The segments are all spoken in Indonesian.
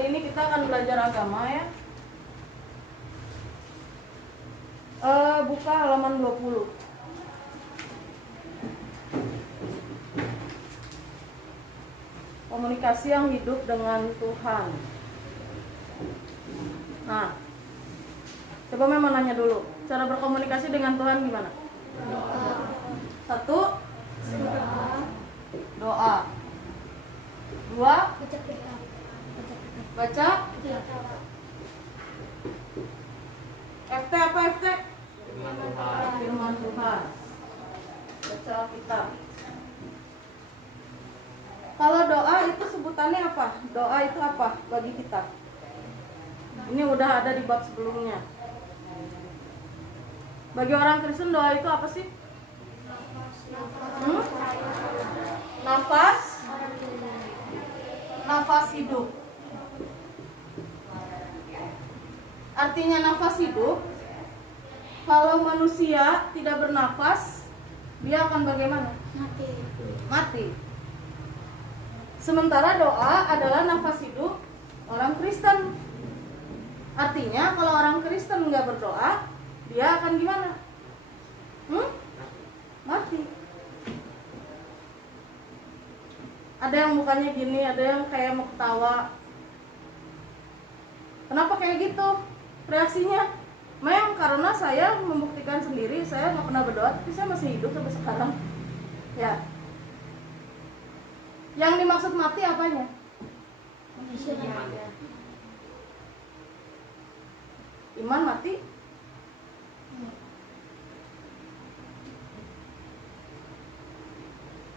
Hari ini kita akan belajar agama ya. Buka halaman 20. Komunikasi yang hidup dengan Tuhan. Nah, coba memang nanya dulu, cara berkomunikasi dengan Tuhan gimana? Satu, doa. Dua, baca. FT apa FT? Firman Tuhan. Baca Alkitab. Kalau doa itu sebutannya apa? Doa itu apa bagi kita? Ini udah ada di bab sebelumnya. Bagi orang Kristen doa itu apa sih? Nafas hidup. Artinya nafas hidup, kalau manusia tidak bernafas, dia akan bagaimana? Mati. Sementara doa adalah nafas hidup orang Kristen. Artinya kalau orang Kristen nggak berdoa, dia akan gimana? Mati. Ada yang mukanya gini, ada yang kayak mau ketawa. Kenapa kayak gitu reaksinya? Memang karena saya membuktikan sendiri, saya nggak pernah berdoa, tapi saya masih hidup sampai sekarang. Ya. Yang dimaksud mati apanya? Iman mati?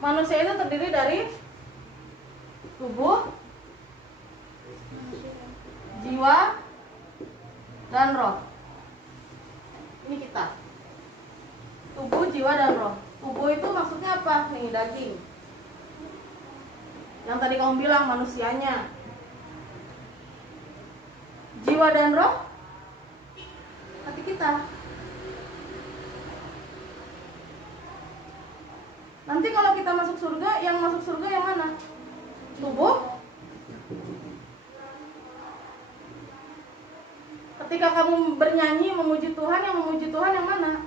Manusia itu terdiri dari tubuh, jiwa, dan roh. Ini kita. Tubuh, jiwa, dan roh. Tubuh itu maksudnya apa? Nih, daging. Yang tadi kamu bilang manusianya. Jiwa dan roh, hati kita. Nanti kalau kita masuk surga, yang masuk surga yang mana? Tubuh. Ketika kamu bernyanyi memuji Tuhan, yang memuji Tuhan yang mana?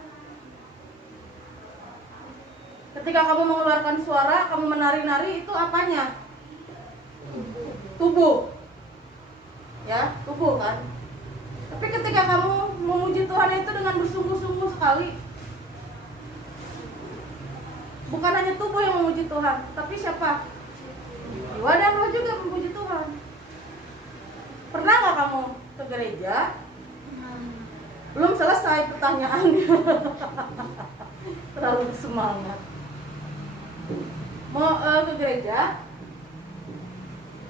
Ketika kamu mengeluarkan suara, kamu menari-nari, itu apanya? Tubuh. Ya, tubuh kan? Tapi ketika kamu memuji Tuhan itu dengan bersungguh-sungguh sekali, bukan hanya tubuh yang memuji Tuhan, tapi siapa? Jiwa dan roh juga memuji Tuhan. Pernah gak kamu ke gereja? Belum selesai pertanyaannya. Terlalu semangat. Mau ke gereja,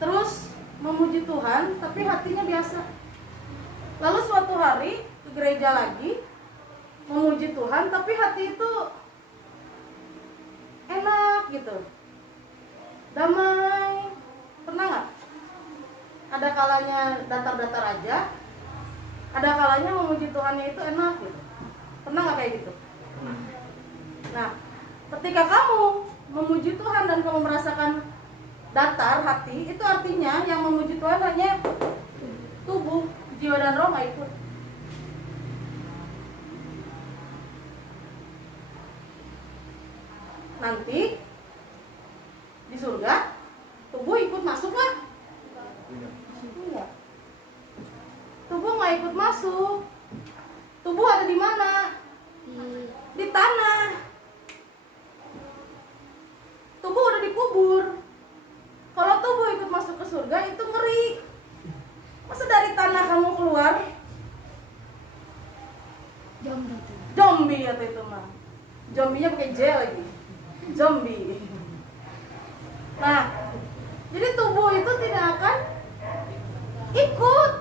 terus memuji Tuhan, tapi hatinya biasa. Lalu suatu hari ke gereja lagi, memuji Tuhan, tapi hati itu enak gitu, damai. Pernah nggak? Ada kalanya datar-datar aja, ada kalanya memuji Tuhannya itu enak gitu. Pernah nggak kayak gitu? Nah, ketika kamu memuji Tuhan dan kamu merasakan datar hati, itu artinya yang memuji Tuhan hanya tubuh, jiwa dan roh nggak ikut. Nanti di surga tubuh ikut masuk nggak? Enggak. Tubuh nggak ikut masuk. Tubuh ada di mana? Di tanah. Tubuh udah dikubur. Kalau tubuh ikut masuk ke surga itu ngeri. Masa dari tanah kamu keluar? Zombie atau itu mah. Zombinya pakai J lagi. Zombie. Nah, jadi tubuh itu tidak akan ikut.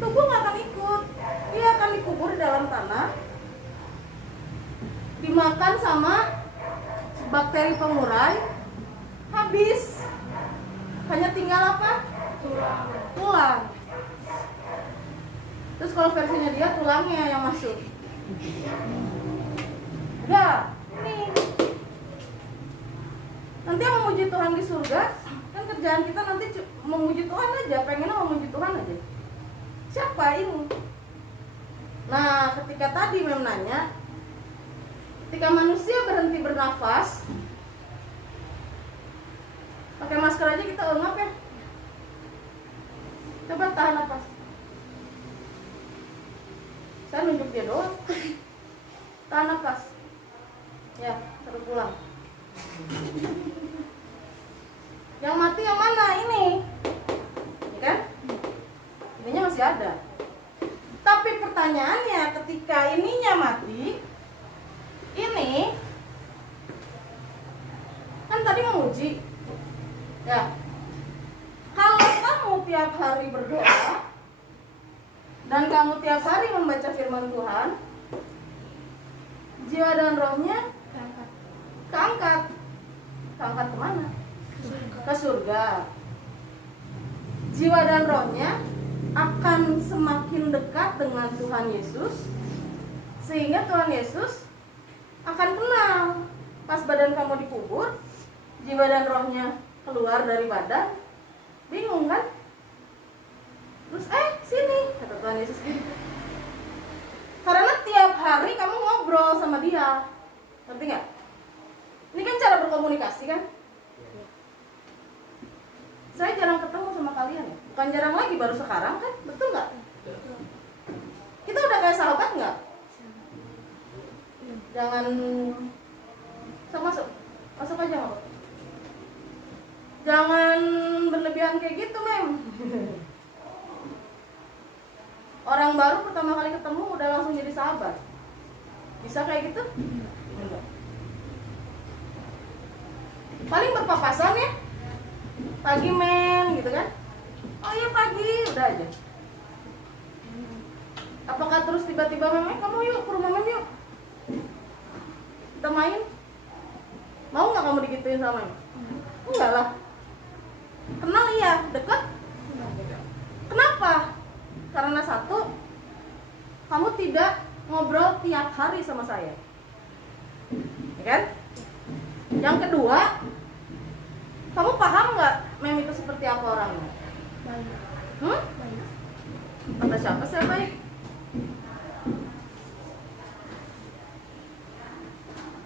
Tubuh nggak akan ikut. Dia akan dikubur di dalam tanah, dimakan sama bakteri pengurai, habis. Hanya tinggal apa? Tulang. Terus kalau versinya dia tulangnya yang masuk. Udah, nih. Nanti yang memuji Tuhan di surga kan kerjaan kita nanti memuji Tuhan aja, pengennya memuji Tuhan aja. Siapa ini? Nah, ketika tadi Mem nanya, ketika manusia berhenti bernafas, pakai masker aja kita engap ya. Coba tahan nafas. Saya nunjuk dia doang. Tahan nafas. Ya, terus pulang. Yang mati yang mana? Ini. Ya kan? Ininya masih ada. Tapi pertanyaannya, ketika ininya mati, ini kan tadi menguji. Ya. Kalau kamu tiap hari berdoa dan kamu tiap hari membaca firman Tuhan, jiwa dan rohnya keangkat. Keangkat kemana? Ke surga. Jiwa dan rohnya akan semakin dekat dengan Tuhan Yesus, sehingga Tuhan Yesus akan kenal. Pas badan kamu dikubur, jiwa dan rohnya keluar dari badan, bingung kan? Terus sini, kata Tuhan Yesus gitu. Karena tiap hari kamu ngobrol sama dia, ngerti nggak? Ini kan cara berkomunikasi kan? Saya jarang ketemu sama kalian ya, bukan jarang lagi, baru sekarang kan, betul nggak? Kita udah kayak sahabat nggak? Jangan, masuk aja nggak? Jangan berlebihan kayak gitu, Mem. Orang baru pertama kali ketemu udah langsung jadi sahabat. Bisa kayak gitu? Enggak. Paling berpapasan ya. Pagi, Men, gitu kan? Oh iya pagi, udah aja. Apakah terus tiba-tiba Mem, kamu yuk ke rumah Mem yuk, kita main? Mau nggak kamu digituin sama Mem? Enggak lah. Kenal iya, deket? Kenapa? Karena satu, kamu tidak ngobrol tiap hari sama saya, ya kan? Yang kedua, kamu paham nggak Mem itu seperti apa orangnya? Baik. Kata siapa saya baik?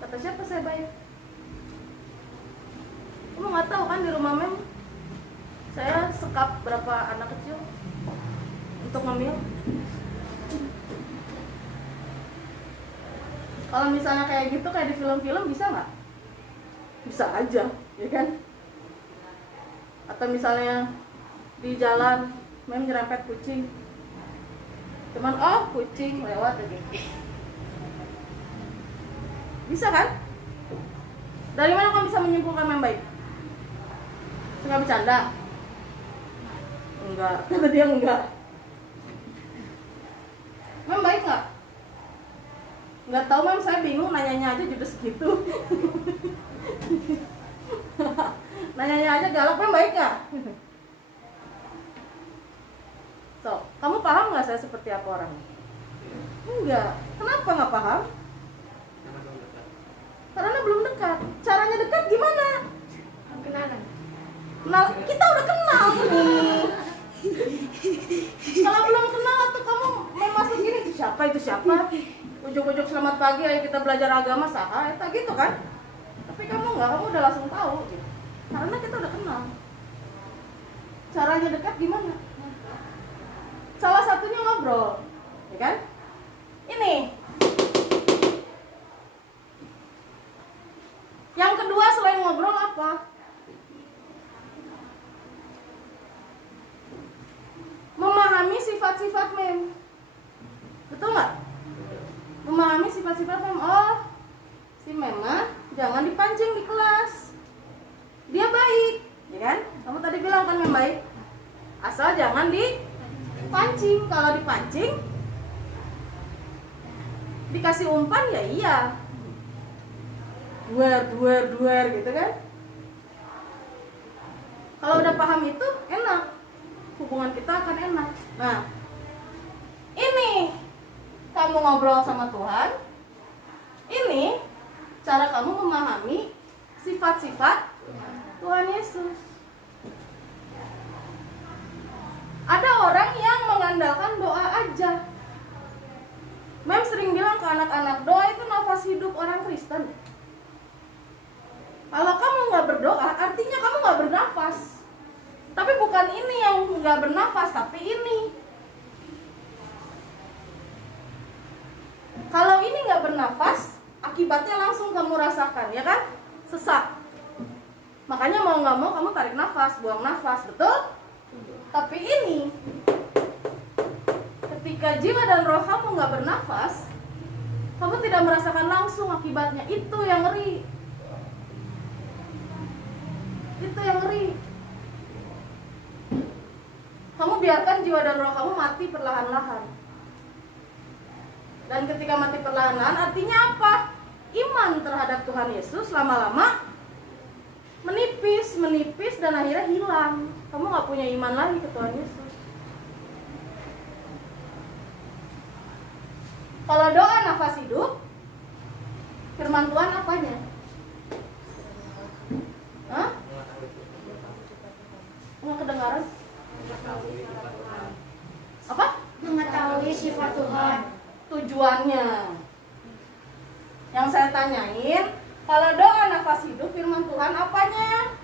Kata siapa saya baik? Kamu nggak tahu kan di rumah Mem saya sekap berapa anak kecil untuk ngemil? Kalau misalnya kayak gitu, kayak di film-film, bisa nggak? Bisa aja, ya kan? Atau misalnya di jalan Mem nyerempet kucing, cuman kucing lewat aja, bisa kan? Dari mana kamu bisa menyimpulkan Mem baik? Suka bercanda? Enggak, kata dia enggak. Mem baik nggak? Nggak tahu Mem, saya bingung, nanyanya aja juga segitu. Nanyanya aja galak. Mem baik nggak? So, kamu paham nggak saya seperti apa orangnya? Enggak. Kenapa nggak paham? Karena belum dekat. Caranya dekat gimana? Kenalan. Kenal, kita udah kenal nih. Kalau belum kenal atau kamu mau masuk gini, itu siapa? Ujuk-ujuk selamat pagi, ayo kita belajar agama, saha, eta gitu kan? Tapi kamu nggak, kamu udah langsung tahu gitu. Karena kita udah kenal. Caranya dekat gimana? Salah satunya ngobrol, ya kan? Ini. Yang kedua selain ngobrol apa? Memahami sifat-sifat Mem. Betul nggak? Memahami sifat-sifat Mem. Si Mema jangan dipancing di kelas. Dia baik, ya kan? Kamu tadi bilang kan Mem baik. Asal jangan dipancing. Kalau dipancing, dikasih umpan ya iya. Duer gitu kan? Kalau udah paham itu enak. Hubungan kita akan enak. Nah, ini kamu ngobrol sama Tuhan. Ini cara kamu memahami sifat-sifat Tuhan Yesus. Ada orang yang mengandalkan doa aja. Mem sering bilang ke anak-anak, doa itu nafas hidup orang Kristen. Kalau kamu nggak berdoa, artinya kamu nggak bernafas. Tapi bukan ini yang nggak bernafas, tapi ini. Kalau ini nggak bernafas, akibatnya langsung kamu rasakan, ya kan? Sesak. Makanya mau nggak mau kamu tarik nafas, buang nafas, betul? Tapi ini, ketika jiwa dan roh kamu nggak bernafas, kamu tidak merasakan langsung akibatnya. Itu yang ngeri. Itu yang ngeri. Kamu biarkan jiwa dan roh kamu mati perlahan-lahan. Dan ketika mati perlahan-lahan, artinya apa? Iman terhadap Tuhan Yesus lama-lama menipis, dan akhirnya hilang. Kamu gak punya iman lagi ke Tuhan Yesus. Kalau doa nafas hidup, firman Tuhan apanya? Hah? Nggak kedengaran? Apa? Mengetahui sifat Tuhan. Tujuannya. Yang saya tanyain, kalau doa nafas hidup, firman Tuhan apanya?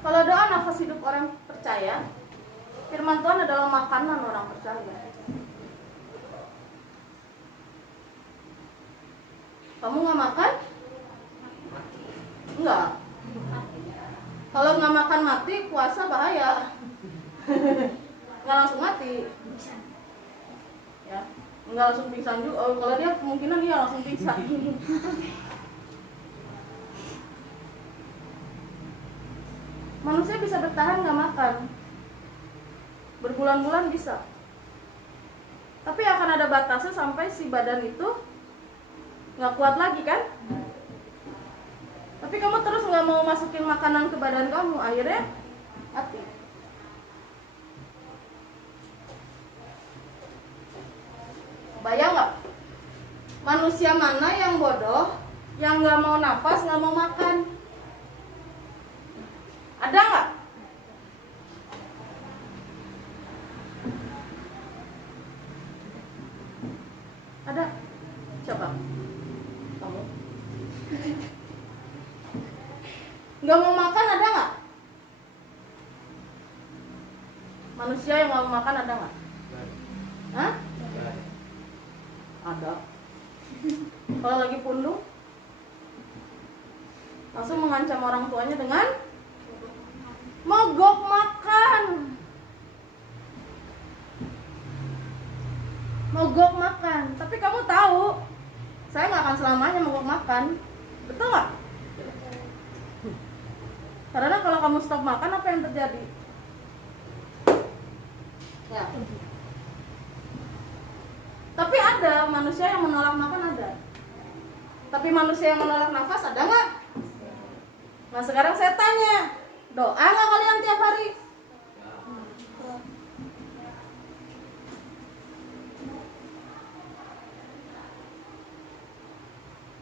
Kalau doa nafas hidup orang percaya, firman Tuhan adalah makanan orang percaya. Kamu nggak makan? Enggak. Kalau nggak makan mati, puasa bahaya. Nggak langsung mati. Ya, nggak langsung pingsan juga. Oh, kalau dia kemungkinan dia langsung pingsan. Manusia bisa bertahan nggak makan, berbulan-bulan bisa. Tapi akan ada batasnya sampai si badan itu nggak kuat lagi kan? Tapi kamu terus nggak mau masukin makanan ke badan kamu, akhirnya mati. Bayang nggak? Manusia mana yang bodoh, yang nggak mau nafas, nggak mau makan? Ada nggak? Ada? Coba. Kamu? Nggak mau makan ada nggak? Manusia yang nggak mau makan ada nggak? Hah? Ada. Kalau lagi pundung, langsung mengancam orang tuanya dengan mogok makan. Mogok makan. Tapi kamu tahu, saya nggak akan selamanya mogok makan. Betul nggak? Karena kalau kamu stop makan, apa yang terjadi? Ya. Tapi ada manusia yang menolak makan, ada. Tapi manusia yang menolak nafas ada nggak? Nah sekarang saya tanya, doa nggak kalian tiap hari?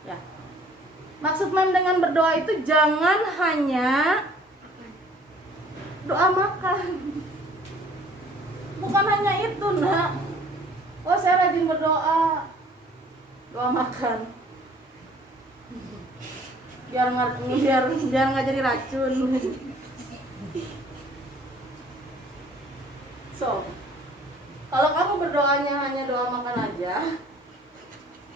Ya. Maksud Mem dengan berdoa itu jangan hanya doa makan. Bukan hanya itu, nak. Oh, saya rajin berdoa. Doa makan. Biar nggak jadi racun. So, kalau kamu berdoanya hanya doa makan aja,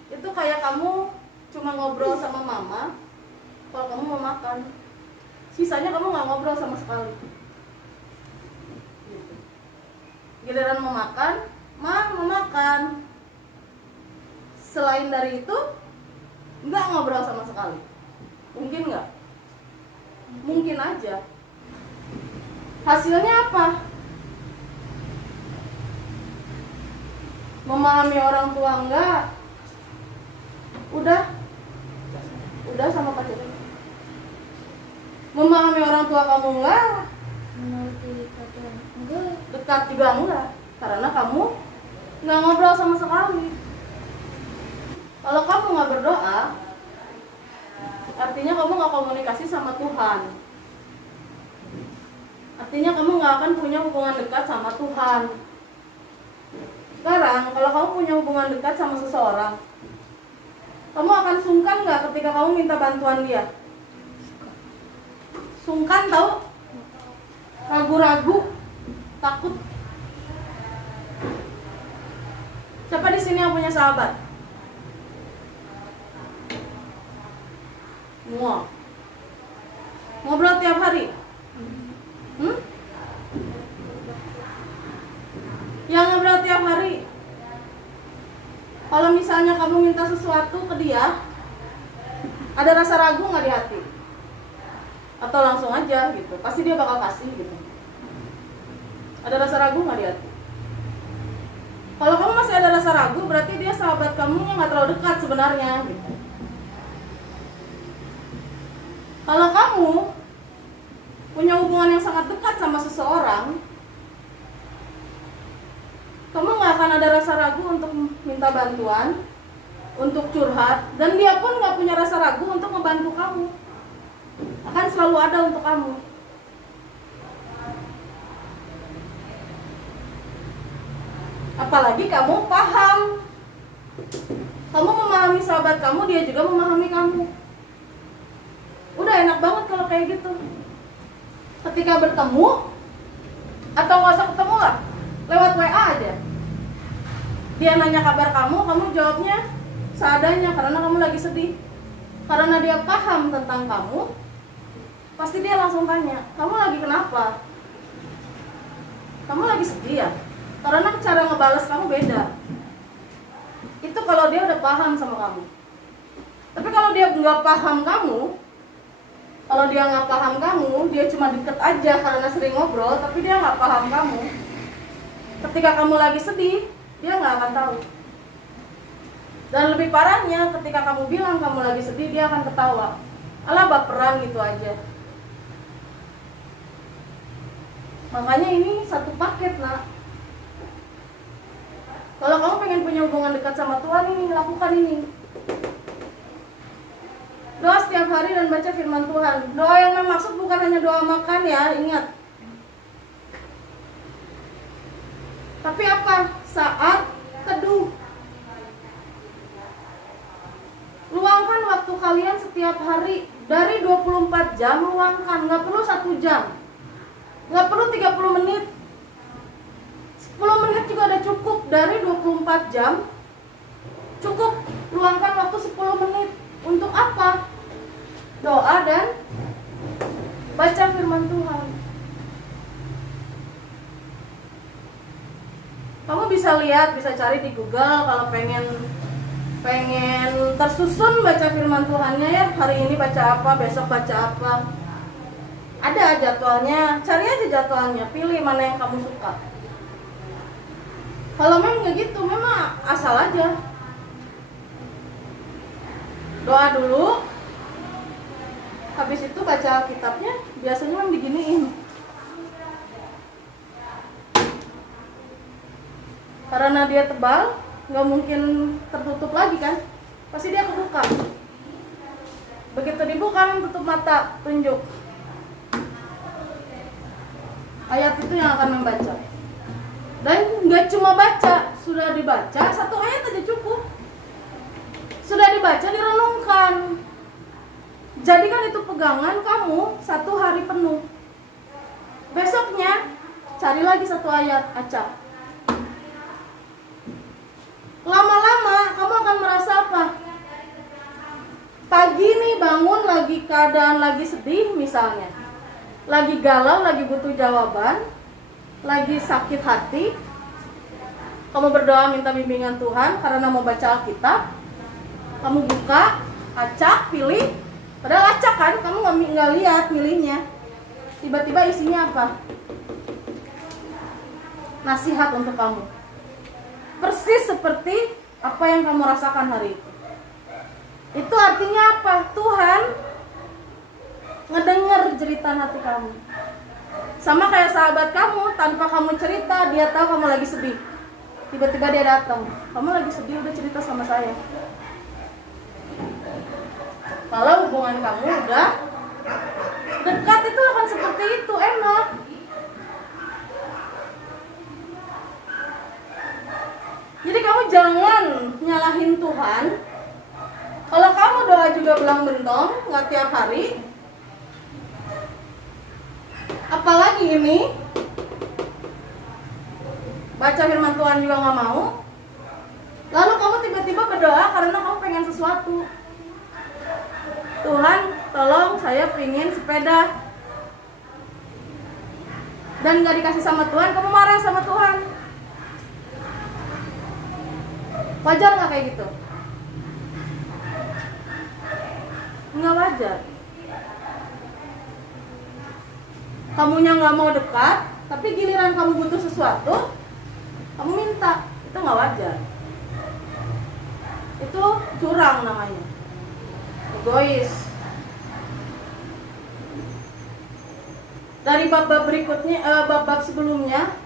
itu kayak kamu cuma ngobrol sama mama. Kalau kamu mau makan, sisanya kamu nggak ngobrol sama sekali. Giliran mau makan, Ma mau makan. Selain dari itu, nggak ngobrol sama sekali. Mungkin nggak? Mungkin aja. Hasilnya apa? Memahami orang tua enggak? Udah sama pacarnya. Memahami orang tua kamu enggak? Mengerti kata enggak. Dekat juga enggak? Karena kamu nggak ngobrol sama sekali. Kalau kamu nggak berdoa, artinya kamu nggak komunikasi sama Tuhan. Artinya kamu nggak akan punya hubungan dekat sama Tuhan. Sekarang, kalau kamu punya hubungan dekat sama seseorang, kamu akan sungkan nggak ketika kamu minta bantuan dia? Sungkan tahu? Ragu-ragu, takut. Siapa di sini yang punya sahabat? Semua. Ngobrol tiap hari? Yang ngobrol tiap hari. Kalau misalnya kamu minta sesuatu ke dia, ada rasa ragu nggak di hati? Atau langsung aja gitu? Pasti dia bakal kasih gitu. Ada rasa ragu nggak di hati? Kalau kamu masih ada rasa ragu, berarti dia sahabat kamu yang nggak terlalu dekat sebenarnya gitu. Kalau kamu punya hubungan yang sangat dekat sama seseorang, kamu nggak akan ada rasa ragu untuk minta bantuan, untuk curhat, dan dia pun nggak punya rasa ragu untuk membantu kamu. Akan selalu ada untuk kamu. Apalagi kamu paham. Kamu memahami sahabat kamu, dia juga memahami kamu. Udah enak banget kalau kayak gitu. Ketika bertemu, atau nggak usah ketemu lah, lewat WA aja. Dia nanya kabar kamu jawabnya seadanya karena kamu lagi sedih. Karena dia paham tentang kamu, pasti dia langsung tanya, kamu lagi kenapa? Kamu lagi sedih ya? Karena cara ngebales kamu beda. Itu kalau dia udah paham sama kamu. Tapi kalau dia nggak paham kamu, dia cuma deket aja karena sering ngobrol, tapi dia nggak paham kamu. Ketika kamu lagi sedih, dia nggak akan tahu. Dan lebih parahnya, ketika kamu bilang kamu lagi sedih, dia akan ketawa. Alah, baperan gitu aja. Makanya ini satu paket, nak. Kalau kamu pengen punya hubungan dekat sama Tuhan, ini lakukan ini. Doa setiap hari dan baca firman Tuhan. Doa yang bermaksud bukan hanya doa makan ya, ingat. Tapi apa? Saat teduh. Luangkan waktu kalian setiap hari. Dari 24 jam luangkan. Nggak perlu 1 jam. Nggak perlu 30 menit. 10 menit juga udah cukup. Dari 24 jam cukup. Luangkan waktu 10 menit. Untuk apa? Doa dan baca firman Tuhan. Kamu bisa lihat, bisa cari di Google kalau pengen tersusun baca firman Tuhannya ya. Hari ini baca apa, besok baca apa. Ada jadwalnya, cari aja jadwalnya, pilih mana yang kamu suka. Kalau memang nggak gitu, memang asal aja. Doa dulu, habis itu baca kitabnya, biasanya memang diginiin. Karena dia tebal, nggak mungkin tertutup lagi kan, pasti dia kebuka. Begitu dibuka, tutup mata, tunjuk ayat itu yang akan membaca. Dan nggak cuma baca, sudah dibaca 1 ayat aja cukup. Sudah dibaca, direnungkan. Jadikan itu pegangan kamu 1 hari penuh. Besoknya cari lagi 1 ayat, acak. Lama-lama kamu akan merasa apa? Pagi nih bangun lagi keadaan lagi sedih misalnya, lagi galau, lagi butuh jawaban, lagi sakit hati. Kamu berdoa minta bimbingan Tuhan karena mau baca Alkitab. Kamu buka, acak, pilih. Padahal acak kan, kamu nggak lihat pilihnya. Tiba-tiba isinya apa? Nasihat untuk kamu. Persis seperti apa yang kamu rasakan hari itu. Itu artinya apa? Tuhan ngedengar jeritan hati kamu. Sama kayak sahabat kamu, tanpa kamu cerita, dia tahu kamu lagi sedih. Tiba-tiba dia datang, kamu lagi sedih, udah cerita sama saya. Kalau hubungan kamu udah dekat, itu akan seperti itu, enak. Jadi kamu jangan nyalahin Tuhan. Kalau kamu doa juga belang bentong, nggak tiap hari. Apalagi ini, baca firman Tuhan juga nggak mau. Lalu kamu tiba-tiba berdoa karena kamu pengen sesuatu. Tuhan, tolong saya pengen sepeda. Dan nggak dikasih sama Tuhan, kamu marah sama Tuhan. Wajar nggak kayak gitu? Nggak wajar. Kamunya nggak mau dekat, tapi giliran kamu butuh sesuatu, kamu minta. Itu nggak wajar. Itu curang namanya, egois. Dari bab-bab berikutnya, bab-bab sebelumnya,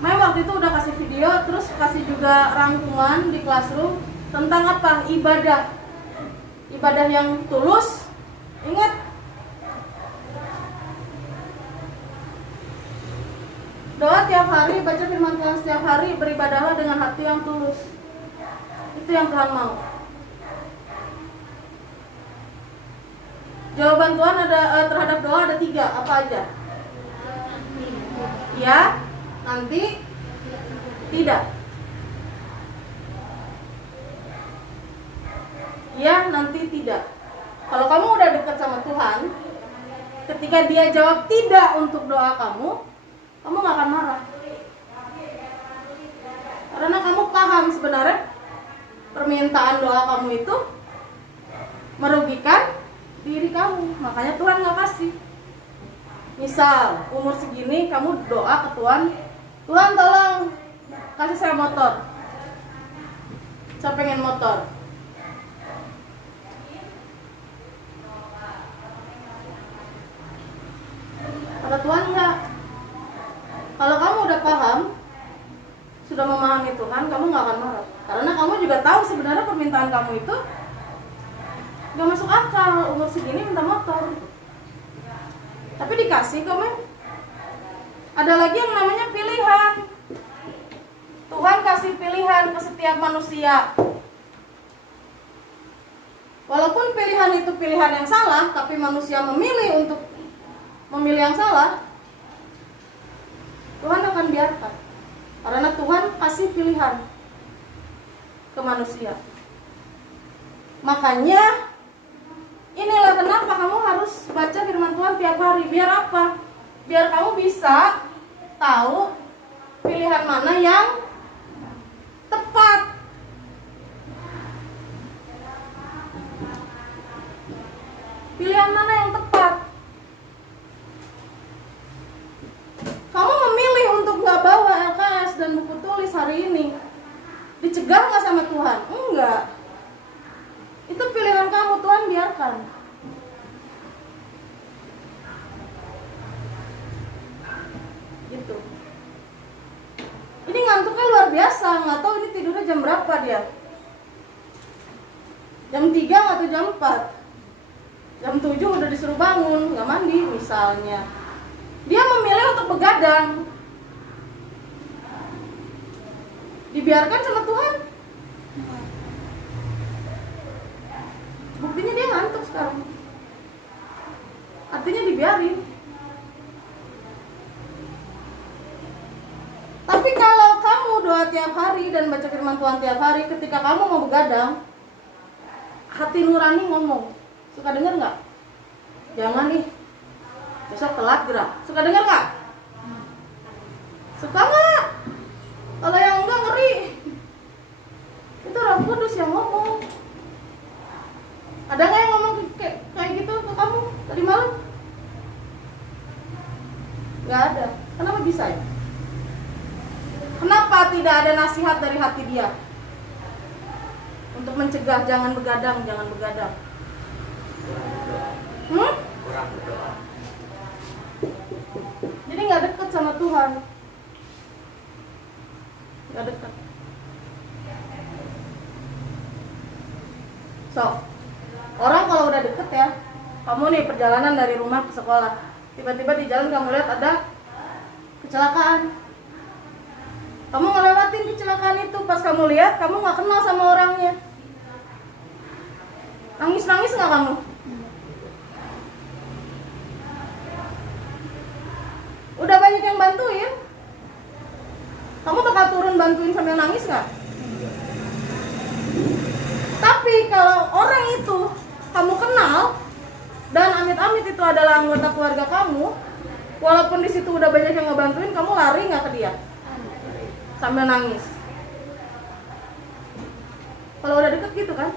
Maya waktu itu udah kasih video, terus kasih juga rangkuman di classroom tentang apa? Ibadah. Ibadah yang tulus. Ingat, doa tiap hari, baca firman Tuhan setiap hari, beribadahlah dengan hati yang tulus. Itu yang Tuhan mau. Jawaban Tuhan ada terhadap doa ada 3, apa aja? Ya, nanti, tidak. Ya, nanti, tidak. Kalau kamu udah dekat sama Tuhan, ketika dia jawab tidak untuk doa kamu gak akan marah. Karena kamu paham sebenarnya permintaan doa kamu itu merugikan diri kamu. Makanya Tuhan gak kasih. Misal, umur segini kamu doa ke Tuhan, Tuhan tolong kasih saya motor. Saya pengen motor. Kata Tuhan enggak. Kalau kamu udah paham, sudah memahami Tuhan, kamu gak akan marah. Karena kamu juga tahu sebenarnya permintaan kamu itu gak masuk akal. Umur segini minta motor. Tapi dikasih kok, men. Ada lagi yang namanya pilihan. Tuhan kasih pilihan ke setiap manusia. Walaupun pilihan itu pilihan yang salah, tapi manusia memilih untuk memilih yang salah, Tuhan akan biarkan. Karena Tuhan kasih pilihan ke manusia. Makanya inilah kenapa kamu harus baca firman Tuhan tiap hari. Biar apa? Biar kamu bisa tahu pilihan mana yang tepat. Pilihan mana yang tepat. Kamu memilih untuk gak bawa LKS dan buku tulis hari ini, dicegah gak sama Tuhan? Enggak. Itu pilihan kamu, Tuhan biarkan. Gitu. Ini ngantuknya luar biasa, nggak tahu ini tidurnya jam berapa dia. Jam 3 atau jam 4. Jam 7 udah disuruh bangun, nggak mandi misalnya. Dia memilih untuk begadang. Dibiarkan sama Tuhan. Buktinya dia ngantuk sekarang. Artinya dibiarin. Tapi kalau kamu doa tiap hari dan baca firman Tuhan tiap hari, ketika kamu mau begadang, hati nurani ngomong, suka dengar nggak? Jangan nih, besok telat gerak. Suka dengar nggak? Suka nggak? Kalau yang enggak ngeri. Itu Roh Kudus yang ngomong. Ada nggak yang ngomong kayak gitu ke kamu tadi malam? Nggak ada. Kenapa bisa ya? Kenapa tidak ada nasihat dari hati dia untuk mencegah jangan begadang, jangan begadang? Jadi nggak deket sama Tuhan. Nggak deket. So, orang kalau udah deket ya, kamu nih perjalanan dari rumah ke sekolah, tiba-tiba di jalan kamu lihat ada kecelakaan. Kamu ngelewatin kecelakaan itu, pas kamu lihat, kamu nggak kenal sama orangnya. Nangis-nangis nggak kamu? Udah banyak yang bantuin, kamu bakal turun bantuin sambil nangis nggak? Tapi kalau orang itu kamu kenal dan amit-amit itu adalah anggota keluarga kamu, walaupun di situ udah banyak yang ngebantuin, kamu lari nggak ke dia sambil nangis? Kalau udah deket gitu kan?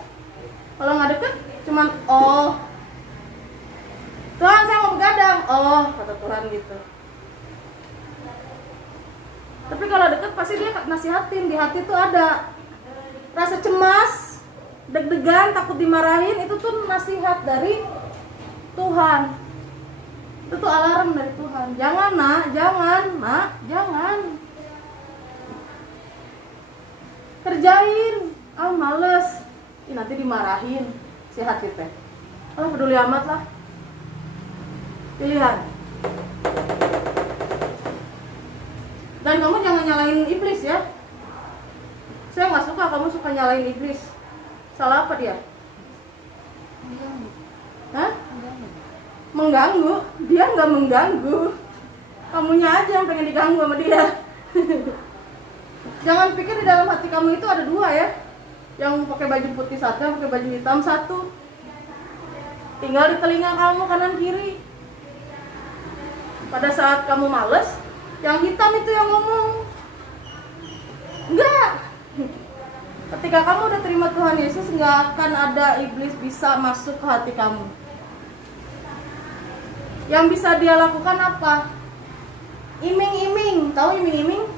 Kalau nggak deket, cuman oh Tuhan saya mau begadang, oh kata Tuhan gitu. Tapi kalau deket pasti dia nasihatin, di hati tuh ada rasa cemas, deg-degan, takut dimarahin, itu tuh nasihat dari Tuhan. Itu tuh alarm dari Tuhan. Jangan nak, jangan. Kerjain, males. Nanti dimarahin si hati teh. Peduli amat lah. Pilihan. Dan kamu jangan nyalain iblis ya. Saya nggak suka kamu suka nyalain iblis. Salah apa dia? Hah? Mengganggu? Dia nggak mengganggu. Kamunya aja yang pengen diganggu sama dia. Jangan pikir di dalam hati kamu itu ada dua ya. Yang pakai baju putih satu, yang pakai baju hitam satu. Tinggal di telinga kamu kanan kiri. Pada saat kamu males, yang hitam itu yang ngomong. Enggak. Ketika kamu udah terima Tuhan Yesus, enggak akan ada iblis bisa masuk ke hati kamu. Yang bisa dia lakukan apa? Iming-iming. Tahu iming-iming?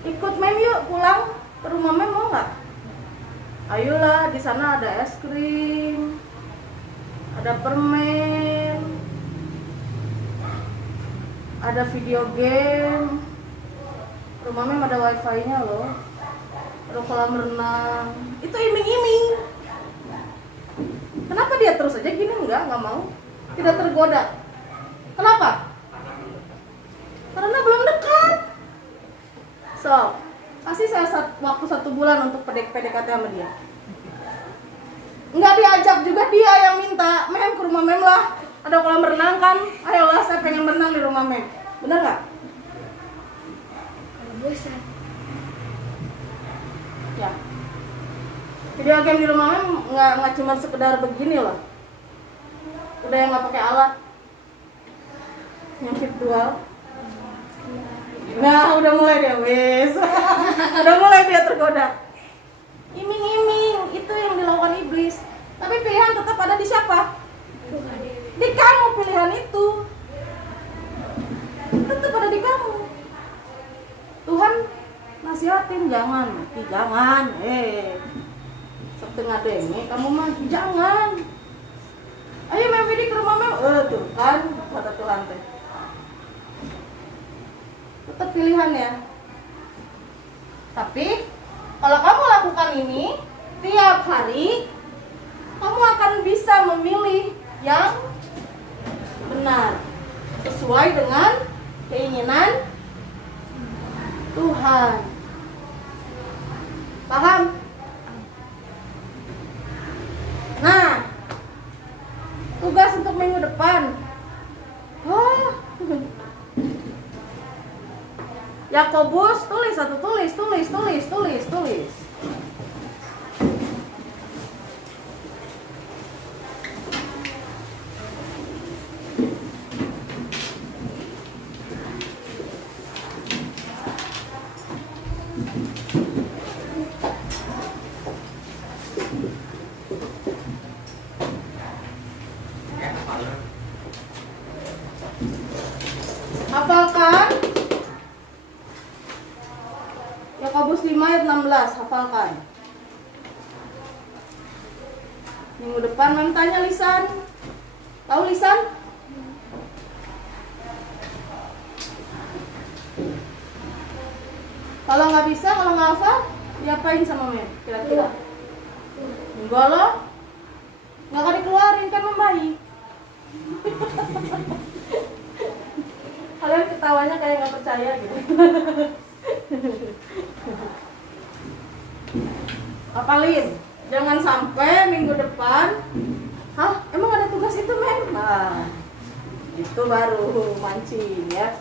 Ikut mem yuk, pulang ke rumah mem, mau nggak? Ayolah, di sana ada es krim, ada permen, ada video game. Rumah mem ada wifi-nya loh, ada kolam renang. Itu iming-iming. Kenapa dia terus aja gini? Nggak mau, tidak tergoda. Kenapa? Karena belum dekat. So, kasih saya waktu 1 bulan untuk PDKT sama dia. Nggak diajak juga dia yang minta, mem ke rumah mem lah, ada kolam renang kan, ayolah saya pengen berenang di rumah mem. Bener nggak? Kalau bosan. Ya. Video game di rumah mem nggak cuma sekedar begini loh. Udah yang nggak pakai alat, yang virtual. Nah, udah mulai dia wes. Udah mulai dia tergoda. Iming-iming itu yang dilakukan iblis. Tapi pilihan tetap ada di siapa? Di kamu pilihan itu. Tetap ada di kamu. Tuhan nasihatin jangan, jangan. Setengah denge kamu mah jangan. Ayo main video ke rumah mem. Tuh kan kata Tuhan teh. Tetap pilihan ya. Tapi kalau kamu lakukan ini tiap hari, kamu akan bisa memilih yang benar sesuai dengan keinginan Tuhan. Paham? Nah, tugas untuk minggu depan. Yakobus, tulis. Hafalkan Yakobus 5 ayat 16, hafalkan. Minggu depan mem tanya lisan. Tahu lisan? Kalau nggak bisa, kalau nggak hafal, diapain sama men? Kira-kira? Enggak loh, nggak akan dikeluarin kan membaik. Kalian ketawanya kayak nggak percaya gitu. Apalin, jangan sampai minggu depan, hah? Emang ada tugas itu men? Nah, itu baru mancing ya.